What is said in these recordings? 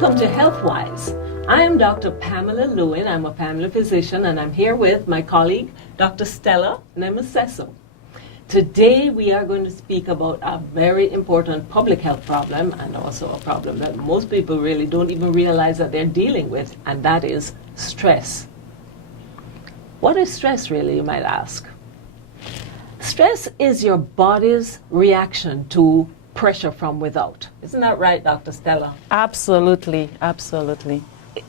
Welcome to HealthWise. I am Dr. Pamela Lewin. I'm a family physician, and I'm here with my colleague, Dr. Stella Nemasesso. Today, we are going to speak about a very important public health problem, and also a problem that most people really don't even realize that they're dealing with, and that is stress. What is stress, really, you might ask? Stress is your body's reaction to pressure from without. Isn't that right, Dr. Stella? Absolutely, absolutely.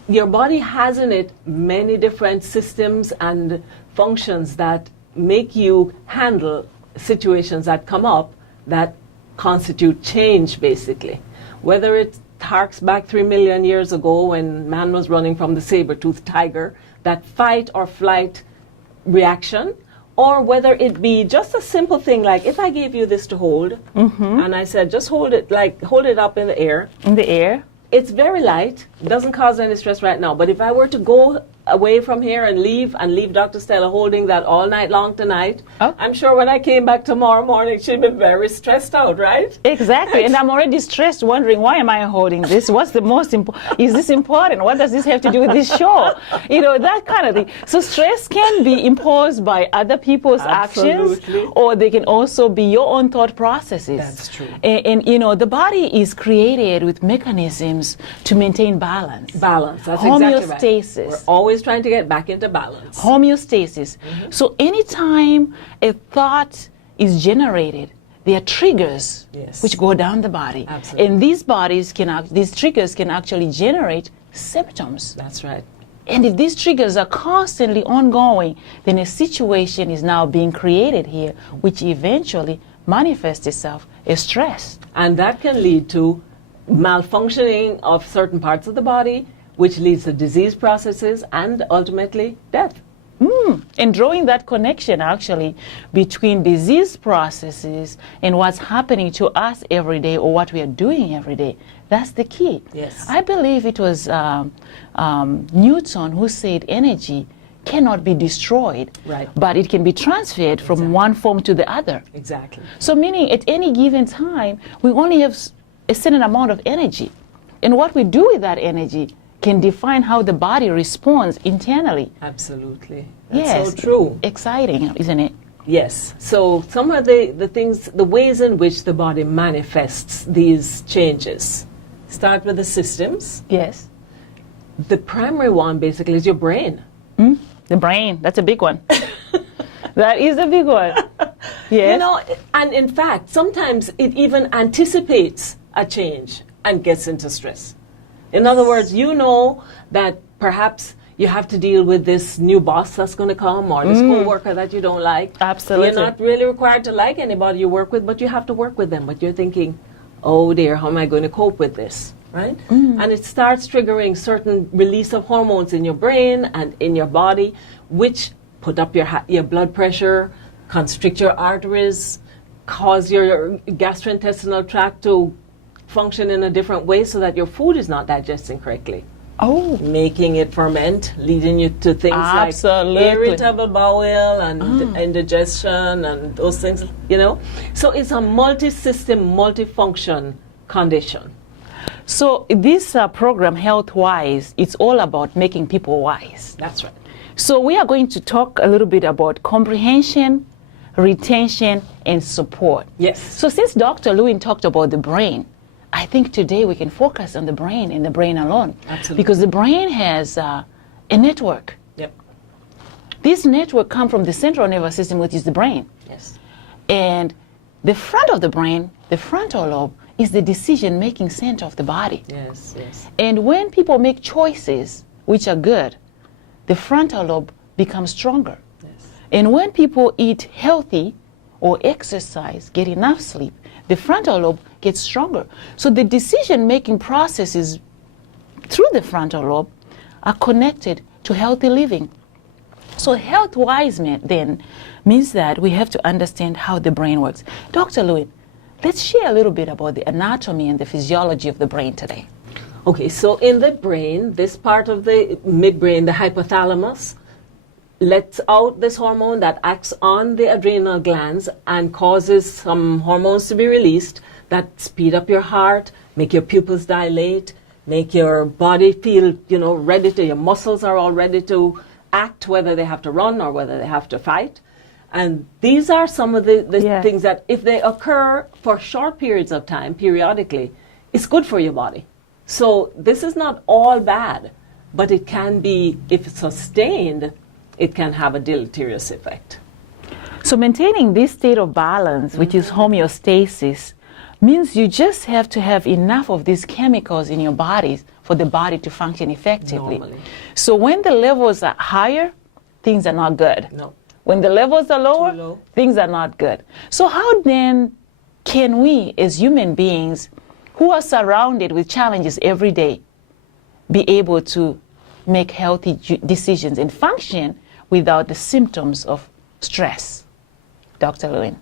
Your body has in it many different systems and functions that make you handle situations that come up that constitute change, basically. Whether it harks back 3 million years ago when man was running from the saber-toothed tiger, that fight or flight reaction, or whether it be just a simple thing like if I gave you this to hold, and I said just hold it up in the air. In the air? It's very light, doesn't cause any stress right now, but if I were to go away from here and leave Dr. Stella holding that all night long tonight, I'm sure when I came back tomorrow morning, she'd be very stressed out, right? Exactly, and I'm already stressed, wondering, why am I holding this? What's the most important? Is this important? What does this have to do with this show? You know, that kind of thing. So stress can be imposed by other people's actions, or they can also be your own thought processes. That's true. And you know, the body is created with mechanisms to maintain balance. Balance, that's homeostasis. Exactly right. We're always trying to get back into balance. Homeostasis. So anytime a thought is generated, there are triggers which go down the body. Absolutely. And these triggers can actually generate symptoms. That's right. And if these triggers are constantly ongoing, then a situation is now being created here, which eventually manifests itself as stress. And that can lead to malfunctioning of certain parts of the body, which leads to disease processes and ultimately death. And drawing that connection actually between disease processes and what's happening to us every day or what we are doing every day, that's the key. Yes. I believe it was Newton who said energy cannot be destroyed, but it can be transferred from one form to the other. Exactly. So meaning at any given time, we only have a certain amount of energy. And what we do with that energy can define how the body responds internally. Absolutely. That's so Yes. true. Exciting, isn't it? Yes. So some of the things, the ways in which the body manifests these changes. Start with the systems. Yes. The primary one basically is your brain. The brain, that's a big one. That is a big one. Yes. You know, and in fact, sometimes it even anticipates a change and gets into stress. In other words, you know that perhaps you have to deal with this new boss that's going to come or this co-worker that you don't like. Absolutely. You're not really required to like anybody you work with, but you have to work with them. But you're thinking, oh dear, how am I going to cope with this? Right? And it starts triggering certain release of hormones in your brain and in your body, which put up your blood pressure, constrict your arteries, cause your gastrointestinal tract to function in a different way so that your food is not digesting correctly. Oh. Making it ferment, leading you to things like irritable bowel and indigestion and those things, you know. So it's a multi-system, multi-function condition. So this program, HealthWise, it's all about making people wise. That's right. So we are going to talk a little bit about comprehension, retention, and support. Yes. So since Dr. Lewin talked about the brain, I think today we can focus on the brain and the brain alone. Absolutely. Because the brain has a network. Yep. This network comes from the central nervous system, which is the brain. Yes. And the front of the brain, the frontal lobe, is the decision-making center of the body. Yes, yes. And when people make choices which are good, the frontal lobe becomes stronger. Yes. And when people eat healthy or exercise, get enough sleep, the frontal lobe gets stronger. So the decision-making processes through the frontal lobe are connected to healthy living. So health-wise then means that we have to understand how the brain works. Dr. Lewin, let's share a little bit about the anatomy and the physiology of the brain today. Okay, so in the brain, this part of the midbrain, the hypothalamus, lets out this hormone that acts on the adrenal glands and causes some hormones to be released that speed up your heart, make your pupils dilate, make your body feel, ready to, your muscles are all ready to act, whether they have to run or whether they have to fight. And these are some of the Yes. things that if they occur for short periods of time, periodically, it's good for your body. So this is not all bad, but it can be, if sustained, it can have a deleterious effect. So maintaining this state of balance, which is homeostasis, means you just have to have enough of these chemicals in your bodies for the body to function effectively. Normally. So when the levels are higher, things are not good. No. When the levels are lower, Too low. things are not good. So how then can we, as human beings who are surrounded with challenges every day, be able to make healthy decisions and function without the symptoms of stress? Dr. Lewin.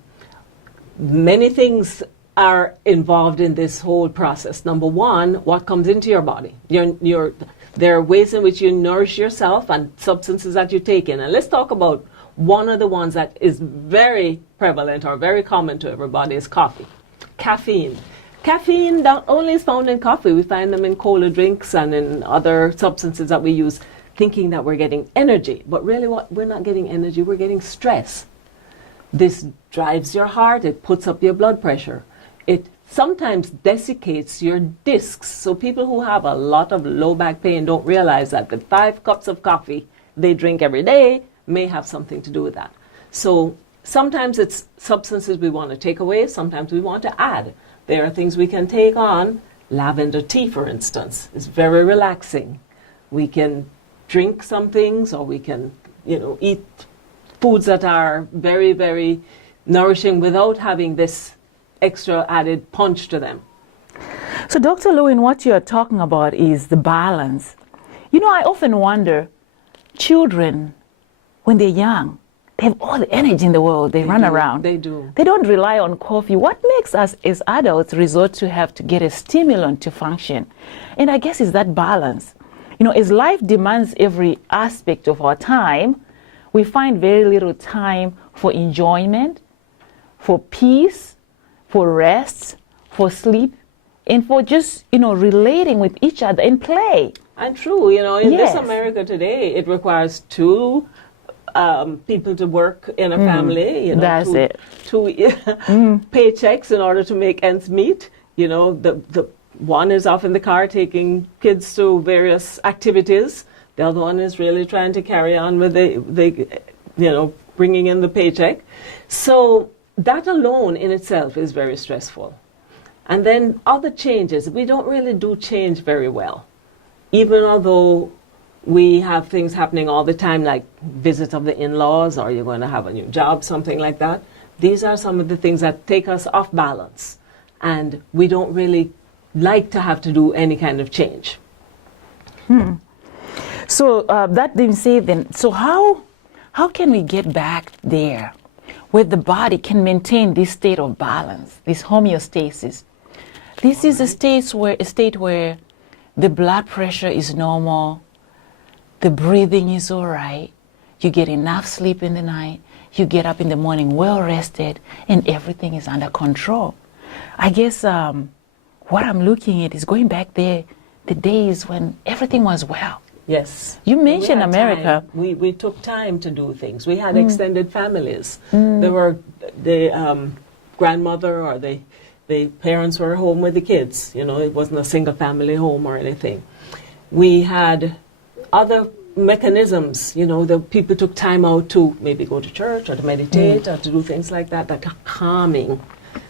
Many things are involved in this whole process. Number one, what comes into your body. There are ways in which you nourish yourself and substances that you take in. And let's talk about one of the ones that is very prevalent or very common to everybody is coffee. Caffeine. Caffeine not only is found in coffee, we find them in cola drinks and in other substances that we use thinking that we're getting energy. But really we're not getting energy, we're getting stress. This drives your heart, it puts up your blood pressure. It sometimes desiccates your discs. So people who have a lot of low back pain don't realize that the 5 cups of coffee they drink every day may have something to do with that. So sometimes it's substances we want to take away, sometimes we want to add. There are things we can take on. Lavender tea, for instance, is very relaxing. We can drink some things, or we can, eat foods that are very, very nourishing without having this extra added punch to them. So Dr. Lewin, what you're talking about is the balance. I often wonder, children, when they're young, they have all the energy in the world. They run around. They do. They don't rely on coffee. What makes us as adults resort to have to get a stimulant to function? And I guess it's that balance. As life demands every aspect of our time, we find very little time for enjoyment, for peace, for rest, for sleep, and for just, relating with each other and play. And true, in Yes. this America today, it requires 2 people to work in a family. That's it. 2 paychecks in order to make ends meet. The one is off in the car taking kids to various activities. The other one is really trying to carry on with the bringing in the paycheck. So that alone in itself is very stressful. And then other changes, we don't really do change very well. Even although we have things happening all the time, like visits of the in-laws, or you're going to have a new job, something like that. These are some of the things that take us off balance. And we don't really like to have to do any kind of change. So that being said then, so how can we get back there where the body can maintain this state of balance, this homeostasis? This is a state where the blood pressure is normal, the breathing is all right, you get enough sleep in the night, you get up in the morning well rested, and everything is under control. I guess what I'm looking at is going back there, the days when everything was well. Yes. You mentioned We had America. time. We took time to do things. We had extended families. There were the grandmother or the parents were home with the kids. It wasn't a single family home or anything. We had other mechanisms. The people took time out to maybe go to church or to meditate or to do things like that are calming.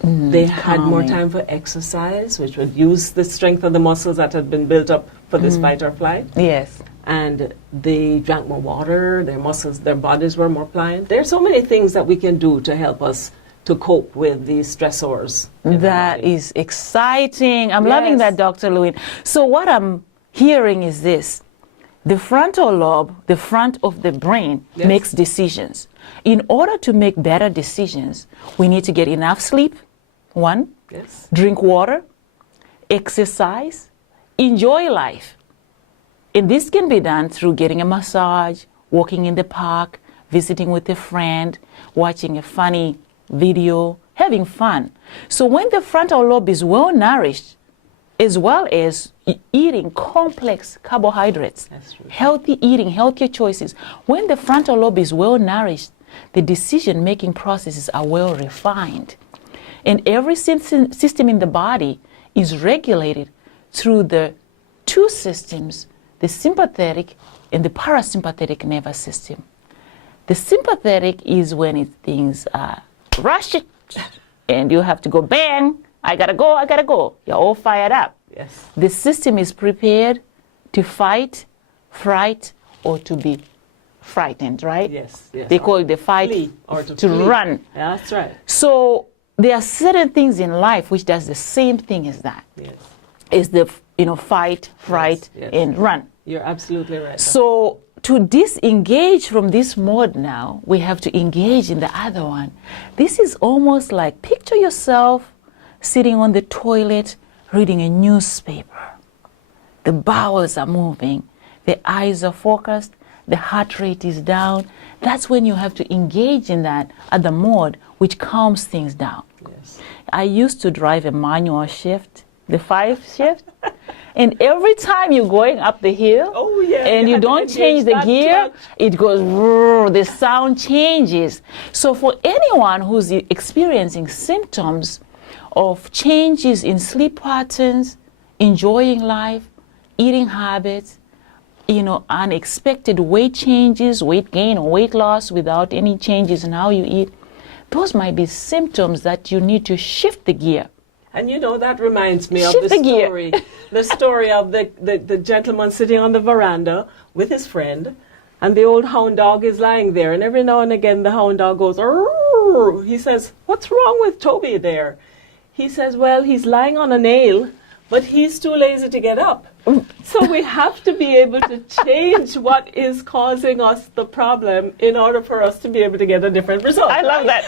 They had more time for exercise, which would use the strength of the muscles that had been built up for this fight or flight. Yes. And they drank more water, their muscles, their bodies were more pliant. There are so many things that we can do to help us to cope with these stressors. That is exciting. I'm loving that, Dr. Lewin. So what I'm hearing is this. The frontal lobe, the front of the brain, makes decisions. In order to make better decisions, we need to get enough sleep, 1, drink water, exercise, enjoy life. And this can be done through getting a massage, walking in the park, visiting with a friend, watching a funny video, having fun. So when the frontal lobe is well nourished, as well as eating complex carbohydrates. That's true. Healthy eating, healthier choices. When the frontal lobe is well nourished, the decision-making processes are well refined. And every system in the body is regulated through the two systems, the sympathetic and the parasympathetic nervous system. The sympathetic is when things are rushed and you have to go bang, I gotta go. You're all fired up. Yes. The system is prepared to fight, fright, or to be frightened, right? Yes. Yes. They call it the fight Flee or to to flee. run. Yeah, that's right. So there are certain things in life which does the same thing as that. Yes. Is the fight, fright, Yes. and run. You're absolutely right. So to disengage from this mode now, we have to engage in the other one. This is almost like picture yourself sitting on the toilet reading a newspaper. The bowels are moving, the eyes are focused, the heart rate is down. That's when you have to engage in that other mode, which calms things down. Yes. I used to drive a manual shift, the 5 shift. And every time you're going up the hill Oh, yeah, and you you had to don't engage change the that gear, clutch. it goes, roar, the sound changes. So for anyone who's experiencing symptoms of changes in sleep patterns, enjoying life, eating habits, unexpected weight changes, weight gain or weight loss without any changes in how you eat, those might be symptoms that you need to shift the gear. And that reminds me of Shift the the gear. story. The story of the gentleman sitting on the veranda with his friend, and the old hound dog is lying there. And every now and again, the hound dog goes, "Arr!" He says, "What's wrong with Toby there?" He says, "Well, he's lying on a nail, but he's too lazy to get up." So we have to be able to change what is causing us the problem in order for us to be able to get a different result. I love that.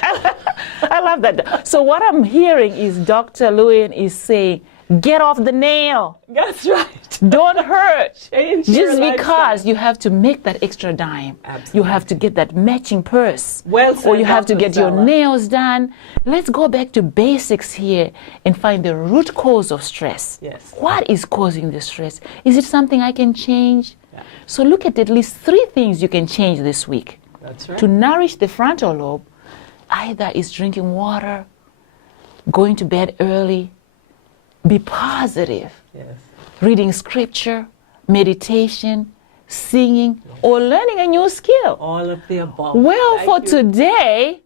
I love that. So what I'm hearing is Dr. Lewin is saying, get off the nail. That's right. Don't hurt. Change your Just because lifestyle. you have to make that extra dime. Absolutely. You have to get that matching purse. Well said, or you have to Dr. get your Stella. nails done. Let's go back to basics here and find the root cause of stress. Yes. What is causing the stress? Is it something I can change? Yeah. So look at least 3 things you can change this week. That's right. To nourish the frontal lobe, either is drinking water, going to bed early, be positive, Yes. reading scripture, meditation, singing, or learning a new skill. All of the above. Well, Thank for you. today,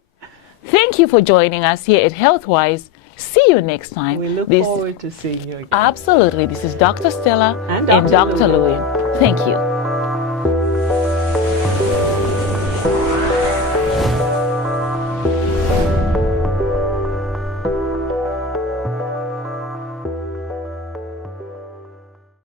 thank you for joining us here at HealthWise. See you next time. We look This- forward to seeing you again. Absolutely. This is Dr. Stella And and Dr. Dr. Lewin. Thank you.